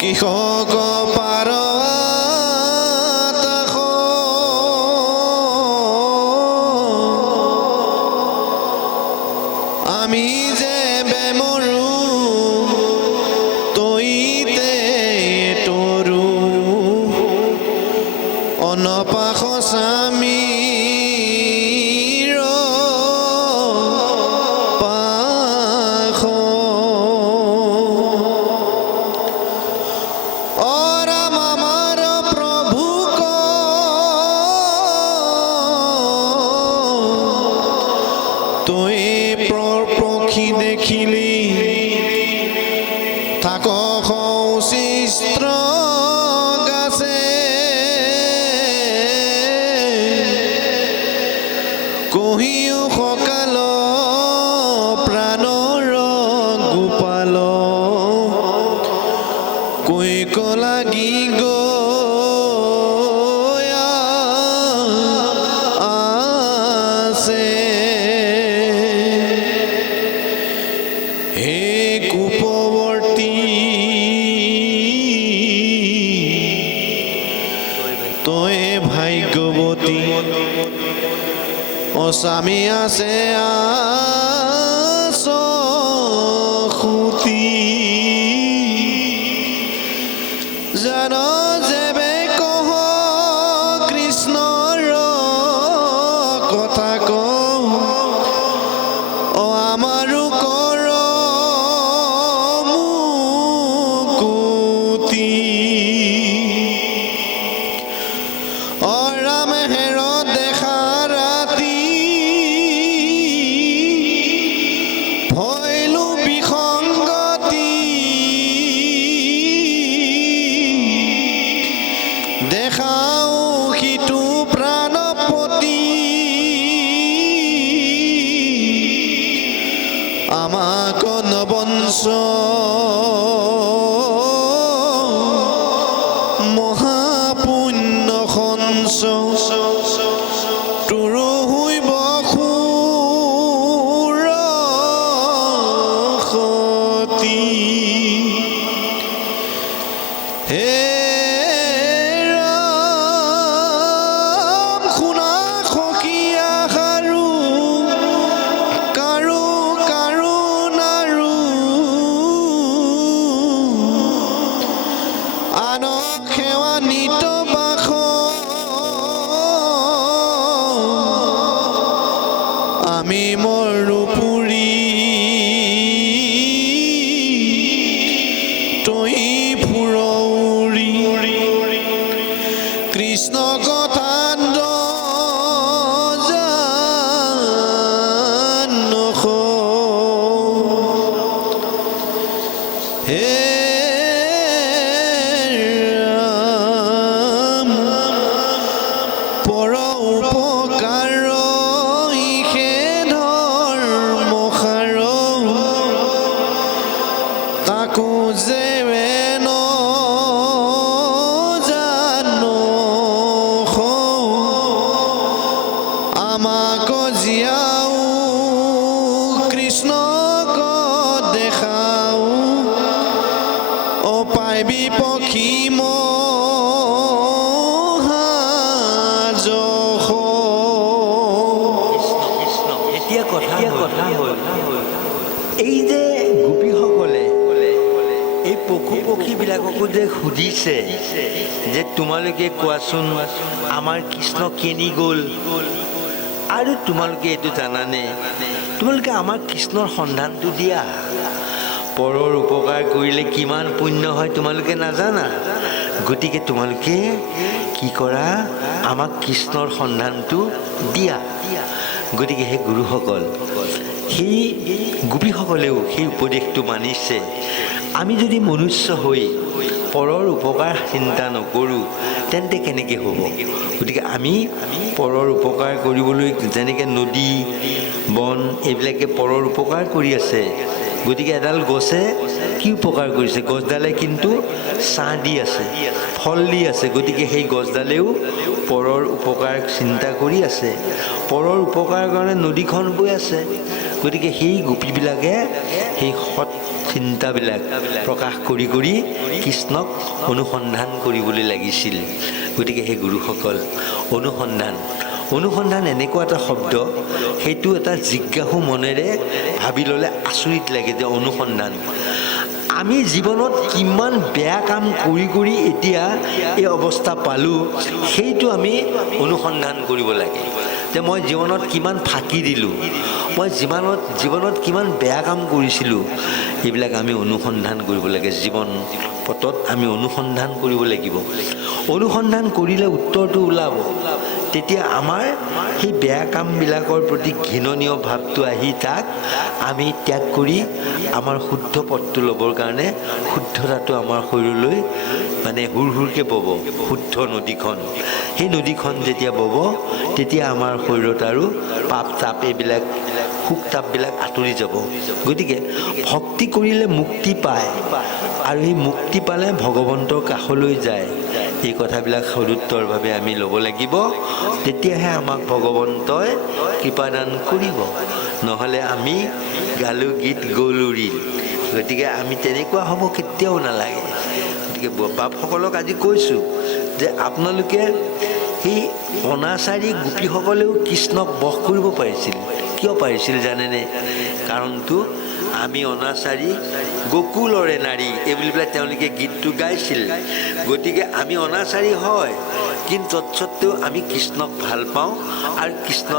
কৃষক পাৰত আমি যে বেমৰো তইতে তৰু অনপাশ স্বামীৰ পাশ অৰাম আমাৰ প্ৰভুক তই প্ৰখি দেখিলি থাক সৌচিস্ত্ৰ গাছে কহিও সকাল প্ৰাণৰ গোপাল কৈক লাগি গয়া আছে হে কুপৱৰ্তী তই ভাগ্যৱতী অস্বামী আছে সুতি জান যেবে কহ কৃষ্ণৰ কথা কওঁ অ আমাৰো কৰ মুকুতি অৰাম হেৰ দেখা ৰাতি ভয়লো বিসংগতি দেখাও সিটো প্ৰাণপতি আমাক নবংশ মহাপুণ্য সঞ্চ তোৰ হৈব সুৰসতি হে ৰাম শুনা সখীয়া সাৰু কাৰো কাৰো নাৰু আনক সেৱা নিত বাস আমি মৰো পুৰি তই ফুৰৌৰি কৃষ্ণ কথা জানখ হে ৰাম পৰ উপকাৰ ইহে ধৰ্ম সাৰ তাকো যে আমাক জীয়াও কৃষ্ণক দেখাও অ পাইবি পক্ষী মহাযশ এতিয়া কথা হ'ল এই যে গোপীসকলে এই পশু পক্ষীবিলাককো যে সুধিছে যে তোমালোকে কোৱাচোন আমাৰ কৃষ্ণ কেনি গ'ল আৰু তোমালোকে এইটো জানানে তোমালোকে আমাৰ কৃষ্ণৰ সন্ধানটো দিয়া পৰৰ উপকাৰ কৰিলে কিমান পুণ্য হয় তোমালোকে নাজানা গতিকে তোমালোকে কি কৰা আমাক কৃষ্ণৰ সন্ধানটো দিয়া গতিকে সেই গুৰুসকল সেই গোপীসকলেও সেই উপদেশটো মানিছে আমি যদি মনুষ্য হৈ পৰৰ উপকাৰ চিন্তা নকৰোঁ তেন্তে কেনেকৈ হ'ব গতিকে আমি পৰৰ উপকাৰ কৰিবলৈ যেনেকৈ নদী বন এইবিলাকে পৰৰ উপকাৰ কৰি আছে গতিকে এডাল গছে কি উপকাৰ কৰিছে গছডালে কিন্তু ছাঁ দি আছে ফল দি আছে গতিকে সেই গছডালেও পৰৰ উপকাৰ চিন্তা কৰি আছে পৰৰ উপকাৰৰ কাৰণে নদীখন বৈ আছে গতিকে সেই গোপীবিলাকে সেই সৎ চিন্তাবিলাক প্ৰকাশ কৰি কৰি কৃষ্ণক অনুসন্ধান কৰিবলৈ লাগিছিল। গতিকে সেই গুৰুসকল অনুসন্ধান এনেকুৱা এটা শব্দ, সেইটো এটা জিজ্ঞাসু মনেৰে ভাবি ল'লে আচৰিত লাগে যে অনুসন্ধান। আমি জীৱনত কিমান বেয়া কাম কৰি কৰি এতিয়া এই অৱস্থা পালোঁ, সেইটো আমি অনুসন্ধান কৰিব লাগে। যে মই জীৱনত কিমান ফাঁকি দিলোঁ, মই জীৱনত কিমান বেয়া কাম কৰিছিলোঁ, এইবিলাক আমি অনুসন্ধান কৰিব লাগে। জীৱন পথত আমি অনুসন্ধান কৰিব লাগিব। অনুসন্ধান কৰিলে উত্তৰটো ওলাব। তেতিয়া আমাৰ সেই বেয়া কামবিলাকৰ প্ৰতি ঘৃণনীয় ভাৱটো আহি তাক আমি ত্যাগ কৰি আমাৰ শুদ্ধ পথটো ল'বৰ কাৰণে শুদ্ধতাটো আমাৰ শৰীৰলৈ মানে হুৰ হুৰকৈ বব। শুদ্ধ নদীখন, সেই নদীখন যেতিয়া বব, তেতিয়া আমাৰ শৰীৰত আৰু পাপ তাপ এইবিলাক সুখ তাপবিলাক আঁতৰি যাব। গতিকে ভক্তি কৰিলে মুক্তি পায়, আৰু সেই মুক্তি পালে ভগৱন্তৰ কাষলৈ যায়। এই কথাবিলাক সদুত্তৰভাৱে আমি ল'ব লাগিব। তেতিয়াহে আমাক ভগৱন্তই কৃপাদান কৰিব। নহ'লে আমি গালো গীত গ'ল উৰিল। গতিকে আমি তেনেকুৱা হ'ব কেতিয়াও নালাগে। গতিকে বাপসকলক আজি কৈছোঁ যে আপোনালোকে সেই অনাচাৰী গোপীসকলেও কৃষ্ণক বশ কৰিব পাৰিছিল। কিয় পাৰিছিল জানেনে? কাৰণটো আমি অনাচাৰী গকুলৰে নাৰী, এই বুলি পেলাই তেওঁলোকে গীতটো গাইছিল। গতিকে আমি অনাচাৰী হয়, কিন্তু তৎসত্ত্বেও আমি কৃষ্ণক ভাল পাওঁ, আৰু কৃষ্ণ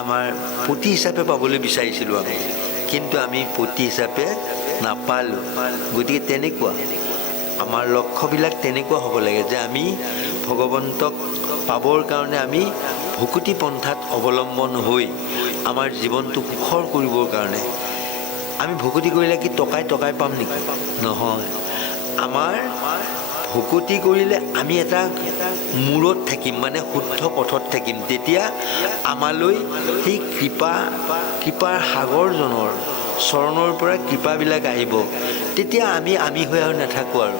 আমাৰ পতি হিচাপে পাবলৈ বিচাৰিছিলোঁ আমি, কিন্তু আমি পতি হিচাপে নাপালোঁ। গতিকে তেনেকুৱা আমাৰ লক্ষ্যবিলাক তেনেকুৱা হ'ব লাগে যে আমি ভগৱন্তক পাবৰ কাৰণে আমি ভকতি পন্থাত অৱলম্বন হৈ আমাৰ জীৱনটো সুখৰ কৰিবৰ কাৰণে আমি ভকতি কৰিলে কি টকাই পাম নেকি? নহয়। আমাৰ ভকতি কৰিলে আমি এটা মূৰত থাকিম, মানে শুদ্ধ পথত থাকিম। তেতিয়া আমালৈ সেই কৃপাৰ সাগৰজনৰ চৰণৰ পৰা কৃপাবিলাক আহিব। তেতিয়া আমি হৈ আৰু নাথাকোঁ, আৰু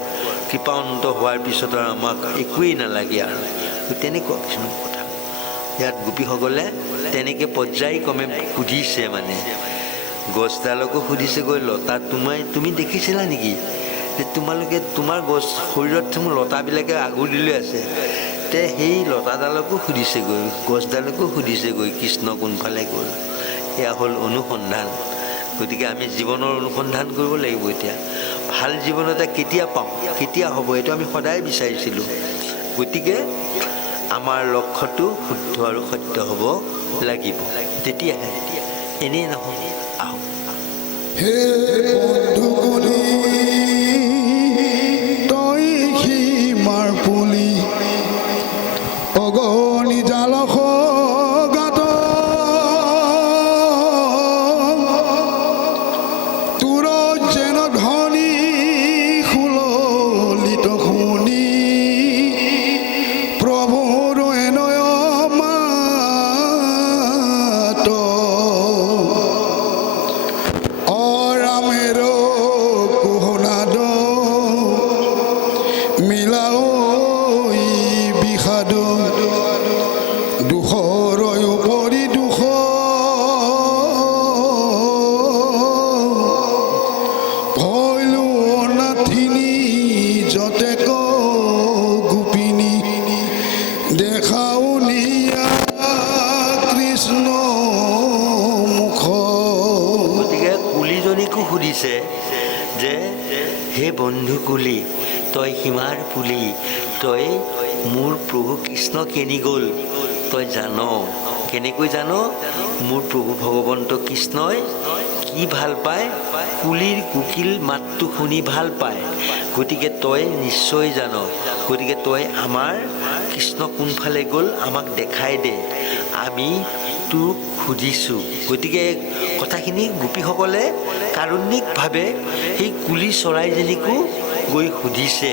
কৃপান্ত হোৱাৰ পিছত আৰু আমাক একোৱেই নালাগে। আৰু তেনেকুৱা কিছুমান কথা ইয়াত গোপীসকলে তেনেকৈ পৰ্যায়ক্ৰমে সুধিছে। মানে গছডালকো সুধিছেগৈ, লতা তুমি দেখিছিলা নেকি যে তোমালোকে তোমাৰ শৰীৰত লতাবিলাকে আগুৰি লৈ আছে? তে সেই লতাডালকো সুধিছেগৈ, গছডালকো সুধিছেগৈ কৃষ্ণ কোনফালে গ'ল। এয়া হ'ল অনুসন্ধান। গতিকে আমি জীৱনৰ অনুসন্ধান কৰিব লাগিব। এতিয়া ভাল জীৱন এটা কেতিয়া পাওঁ, কেতিয়া হ'ব, এইটো আমি সদায় বিচাৰিছিলোঁ। গতিকে আমাৰ লক্ষ্যটো শুদ্ধ আৰু সত্য হ'ব লাগিব, তেতিয়াহে এনেই নহ'ব। আহক হে বন্ধুকলি তই সীমাৰ পুলি অগণি জালস গাত তোৰ যেন ধনী সুললিত শুনি প্ৰভুৰ এনয় মাত অৰামেৰো কুহনাদ মিলাও বিষাদ দুখৰ উপৰি দুখ ভৈলো নাথিনী যতেক গোপিনী দেখাও নিয়া কৃষ্ণ মুখ। গতিকে কুলিজনীকো সুধিছে যে হে বন্ধু কুলি, তই সীমাৰ পুলি, তই মোৰ প্ৰভু কৃষ্ণ কেনি গ'ল তই জান? কেনেকৈ জান? মোৰ প্ৰভু ভগৱন্ত কৃষ্ণই কি ভাল পায়? কুলিৰ কুকিল মাতটো শুনি ভাল পায়। গতিকে তই নিশ্চয় জান। গতিকে তই আমাৰ কৃষ্ণ কোনফালে গ'ল আমাক দেখাই দে, আমি তোক সুধিছোঁ। গতিকে কথাখিনি গোপীসকলে কাৰুণিকভাৱে সেই কুলি চৰাইজনীকো গৈ সুধিছে।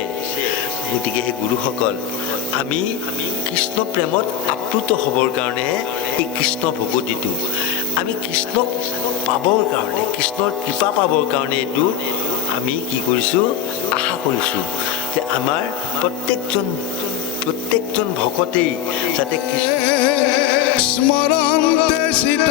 গতিকে সেই গুৰুসকল, আমি কৃষ্ণ প্ৰেমত আপ্লুত হ'বৰ কাৰণে এই কৃষ্ণ ভকতিটো, আমি কৃষ্ণক পাবৰ কাৰণে, কৃষ্ণৰ কৃপা পাবৰ কাৰণে এইটো আমি কি কৰিছোঁ? আশা কৰিছোঁ যে আমাৰ প্ৰত্যেকজন ভকতেই যাতে স্মৰণতে চিত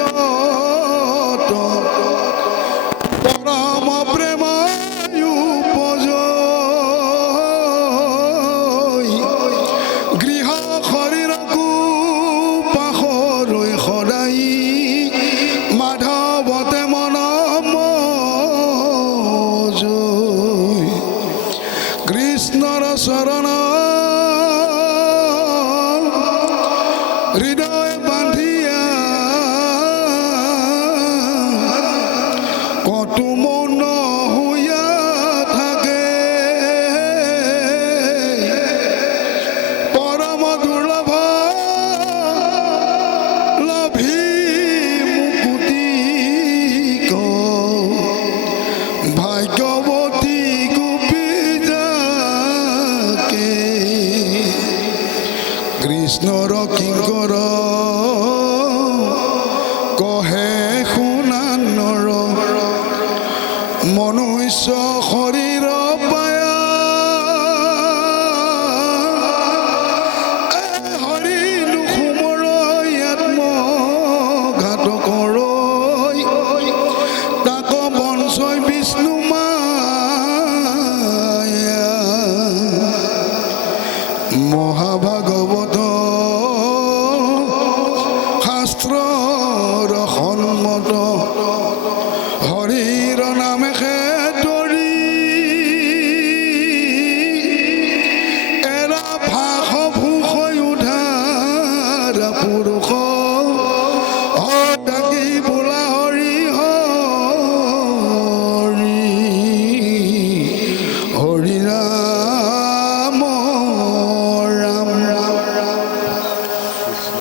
কৃষ্ণৰ চৰণ হৃদয় বান্ধিয়া কতো মন হৈয়া থাকে পৰম দুৰ্লভ লভি মুকুতি ভাগ্যৱতী গোপী যাকে কৃষ্ণৰ কিংকৰ কহে শুনা নৰ মনুষ্য শৰীৰ